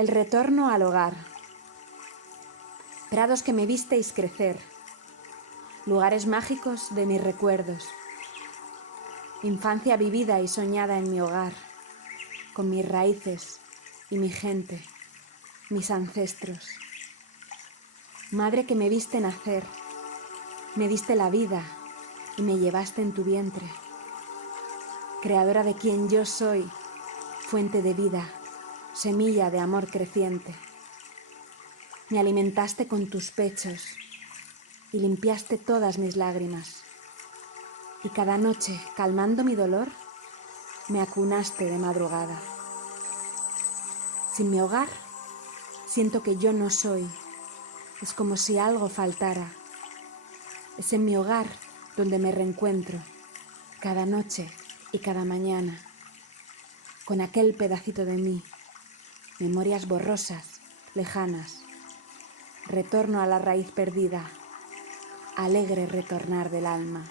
El retorno al hogar. Prados que me visteis crecer, lugares mágicos de mis recuerdos, infancia vivida y soñada en mi hogar, con mis raíces y mi gente, mis ancestros. Madre que me viste nacer, me diste la vida y me llevaste en tu vientre, creadora de quien yo soy, fuente de vida, semilla de amor creciente. Me alimentaste con tus pechos y limpiaste todas mis lágrimas. Y cada noche, calmando mi dolor, me acunaste de madrugada. Sin mi hogar, siento que yo no soy. Es como si algo faltara. Es en mi hogar donde me reencuentro, cada noche y cada mañana, con aquel pedacito de mí, memorias borrosas, lejanas. Retorno a la raíz perdida, alegre retornar del alma.